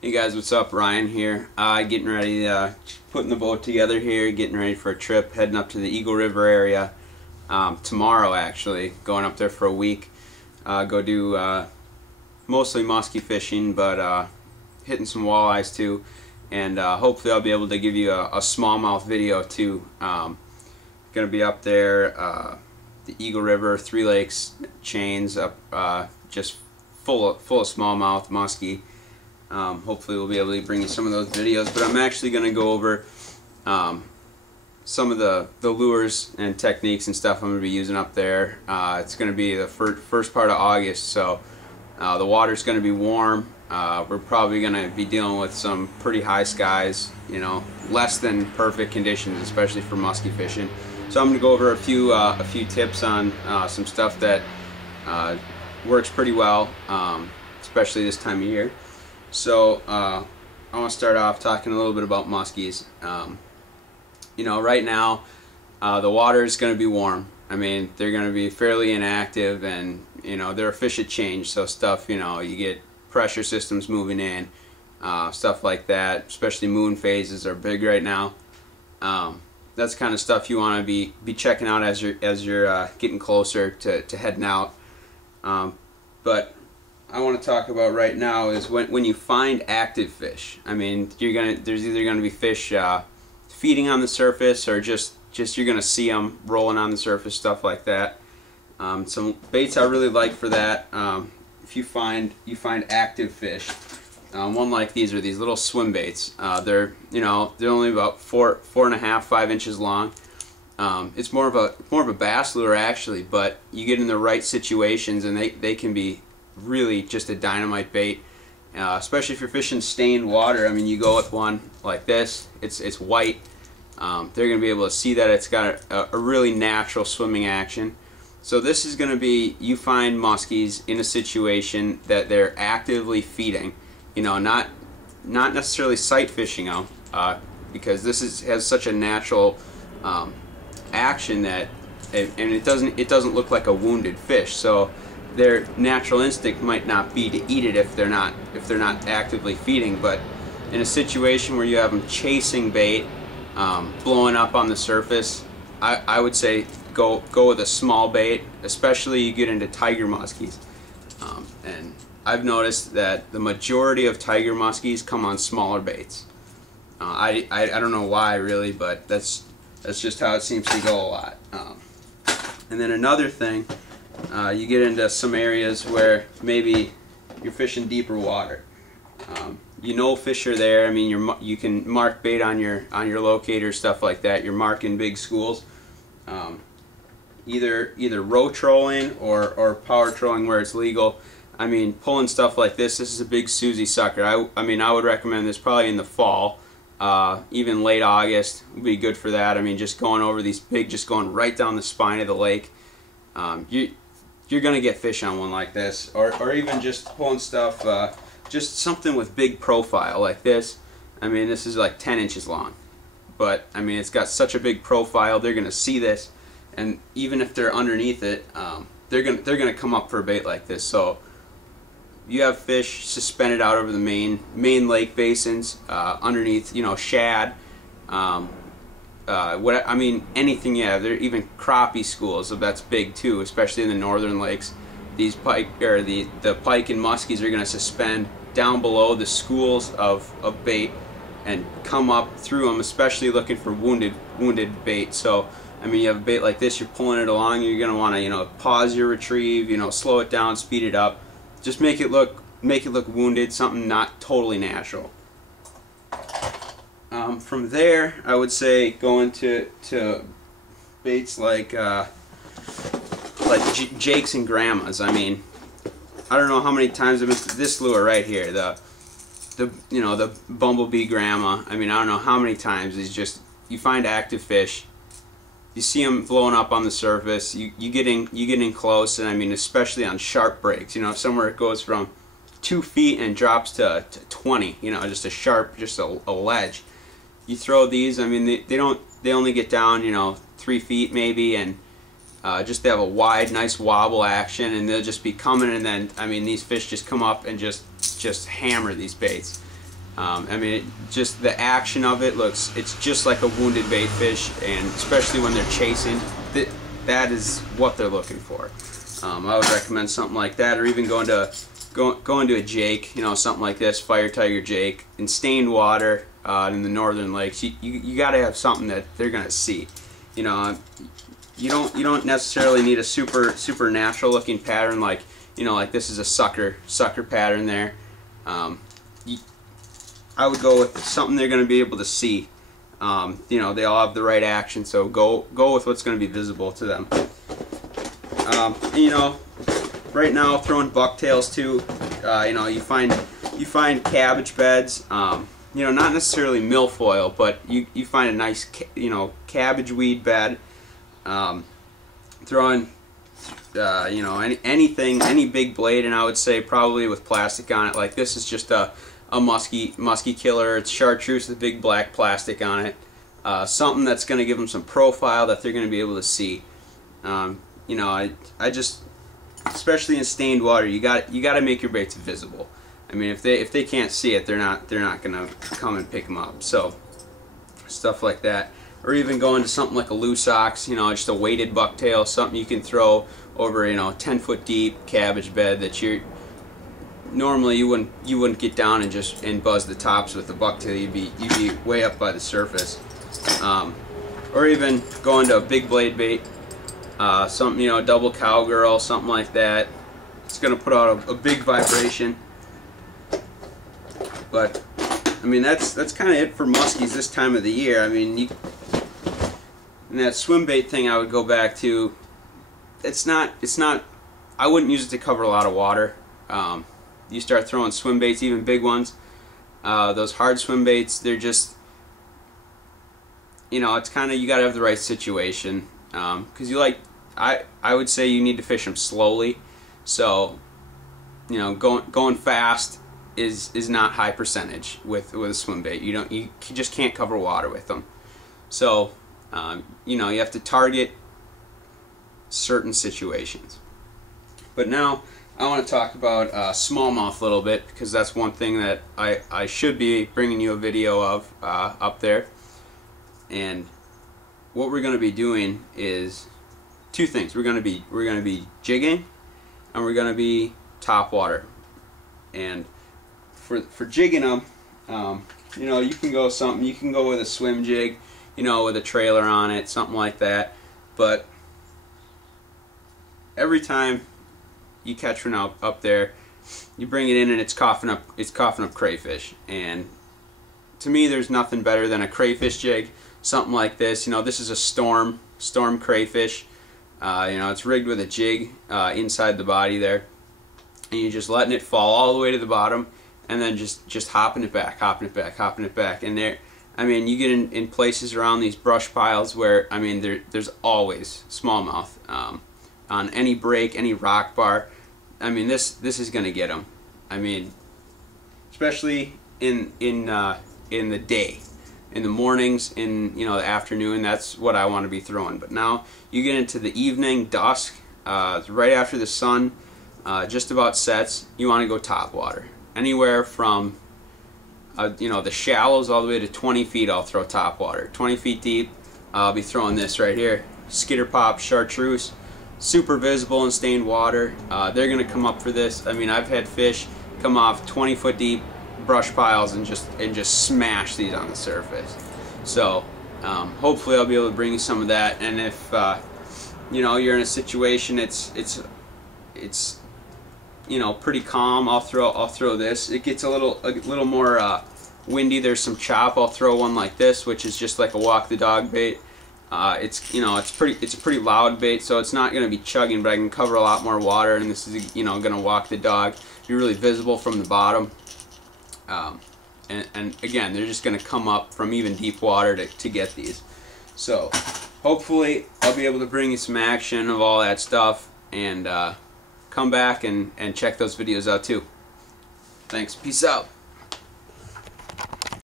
Hey guys, what's up? Ryan here. Getting ready, putting the boat together here, getting ready for a trip, heading up to the Eagle River area tomorrow actually, going up there for a week. Go do mostly musky fishing, but hitting some walleyes too, and hopefully I'll be able to give you a smallmouth video too. Gonna be up there, the Eagle River, Three Lakes chains up, just full of smallmouth musky. Hopefully we'll be able to bring you some of those videos, but I'm actually going to go over some of the lures and techniques and stuff I'm going to be using up there. It's going to be the first part of August, so the water's going to be warm. We're probably going to be dealing with some pretty high skies, you know, less than perfect conditions, especially for musky fishing. So I'm going to go over a few tips on some stuff that works pretty well, especially this time of year. So I want to start off talking a little bit about muskies. You know, right now the water is going to be warm. I mean, they're going to be fairly inactive, and you know, they're a fish at change. So stuff, you know, you get pressure systems moving in, stuff like that. Especially moon phases are big right now. That's kind of stuff you want to be checking out as you're getting closer to heading out. But I want to talk about right now is when you find active fish. I mean, there's either gonna be fish feeding on the surface, or just you're gonna see them rolling on the surface, stuff like that. Some baits I really like for that. If you find active fish, one like these are these little swim baits. They're only about 4.5, 5 inches long. It's more of a bass lure actually, but you get in the right situations and they can be really just a dynamite bait, especially if you're fishing stained water. I mean, you go with one like this, it's white. They're going to be able to see that it's got a really natural swimming action. So this is going to be, you find muskies in a situation that they're actively feeding, you know, not necessarily sight fishing them, because this has such a natural action that it doesn't look like a wounded fish. So their natural instinct might not be to eat it if they're not actively feeding. But in a situation where you have them chasing bait, blowing up on the surface, I would say go with a small bait, especially you get into tiger muskies. And I've noticed that the majority of tiger muskies come on smaller baits. I don't know why really, but that's just how it seems to go a lot. And then another thing, you get into some areas where maybe you're fishing deeper water. You know fish are there. I mean, you can mark bait on your locator, stuff like that. You're marking big schools. Either row trolling or power trolling where it's legal. I mean, pulling stuff like this is a big Susie sucker. I mean, I would recommend this probably in the fall. Even late August would be good for that. I mean, just going over these big, just going right down the spine of the lake. You're going to get fish on one like this, or even just pulling stuff, just something with big profile like this. I mean, this is like 10 inches long, but I mean, it's got such a big profile, they're going to see this, and even if they're underneath it, they're going to come up for a bait like this. So you have fish suspended out over the main lake basins, underneath, you know, shad, I mean, anything. Yeah, there are even crappie schools, so that's big too, especially in the northern lakes. These pike, or the pike and muskies, are going to suspend down below the schools of bait and come up through them, especially looking for wounded bait. So I mean, you have a bait like this, you're pulling it along, you're going to want to, you know, pause your retrieve, you know, slow it down, speed it up, just make it look wounded, something not totally natural. From there, I would say going to baits like Jakes and Grandmas. I mean, I don't know how many times I've missed this lure right here, the bumblebee grandma. I mean, I don't know how many times it's just, you find active fish, you see them blowing up on the surface, you get in close, and I mean, especially on sharp breaks, you know, somewhere it goes from 2 feet and drops to 20, you know, just a sharp, just a ledge. You throw these, I mean, they only get down, you know, 3 feet maybe, and just they have a wide, nice wobble action, and they'll just be coming, and then, I mean, these fish just come up and just hammer these baits. I mean, just the action of it looks, it's just like a wounded bait fish, and especially when they're chasing, that is what they're looking for. I would recommend something like that, or even going to a jake, you know, something like this, fire tiger jake, in stained water in the northern lakes. You got to have something that they're gonna see. You know, you don't necessarily need a super natural looking pattern like, you know, like this is a sucker pattern there. I would go with something they're going to be able to see. You know, they all have the right action, so go with what's going to be visible to them. And, you know, right now throwing bucktails too. You know, you find cabbage beds. You know, not necessarily milfoil, but you find a nice, you know, cabbage weed bed. Throwing, you know, any big blade, and I would say probably with plastic on it. Like this is just a musky killer. It's chartreuse with big black plastic on it. Something that's going to give them some profile that they're going to be able to see. You know, I just, especially in stained water, you got to make your baits visible. I mean, if they can't see it, they're not going to come and pick them up. So stuff like that. Or even going to something like a loose ox, you know, just a weighted bucktail, something you can throw over, you know, 10-foot deep cabbage bed that normally you wouldn't get down and buzz the tops with the bucktail. You'd be way up by the surface. Or even going to a big blade bait, something, you know, double cowgirl, something like that. It's gonna put out a big vibration. But I mean, that's kind of it for muskies this time of the year. I mean, and that swim bait thing, I would go back to. It's not. I wouldn't use it to cover a lot of water. You start throwing swim baits, even big ones. Those hard swim baits, they're just, you know, it's kind of, you got to have the right situation. Because I would say you need to fish them slowly. So, you know, going fast is not high percentage with a swim bait. You just can't cover water with them. So, you know, you have to target certain situations. But now I want to talk about smallmouth a little bit, because that's one thing that I should be bringing you a video of up there. And what we're going to be doing is two things. We're going to be jigging, and we're going to be top water. And for jigging them, you know, you can go with a swim jig, you know, with a trailer on it, something like that. But every time you catch one up there, you bring it in and it's coughing up crayfish. And to me, there's nothing better than a crayfish jig, something like this. You know, this is a storm crayfish. You know, it's rigged with a jig inside the body there, and you're just letting it fall all the way to the bottom, and then just hopping it back, and there. I mean, you get in places around these brush piles where, I mean, there's always smallmouth on any break, any rock bar. I mean, this is gonna get them. I mean, especially in the day, in the mornings, in, you know, the afternoon. That's what I want to be throwing. But now you get into the evening, dusk, right after the sun just about sets. You want to go top water. Anywhere from you know, the shallows all the way to 20 feet, I'll throw top water. 20 feet deep, I'll be throwing this right here, skitter pop chartreuse, super visible in stained water. They're gonna come up for this. I mean, I've had fish come off 20-foot deep brush piles and just smash these on the surface. So hopefully I'll be able to bring you some of that. And if you know, you're in a situation it's you know, pretty calm, I'll throw this. It gets a little more windy, there's some chop, I'll throw one like this, which is just like a walk the dog bait. It's, you know, it's a pretty loud bait, so it's not going to be chugging, but I can cover a lot more water, and this is, you know, going to walk the dog, be really visible from the bottom. And again, they're just going to come up from even deep water to get these. So hopefully I'll be able to bring you some action of all that stuff, and come back and check those videos out too. Thanks. Peace out.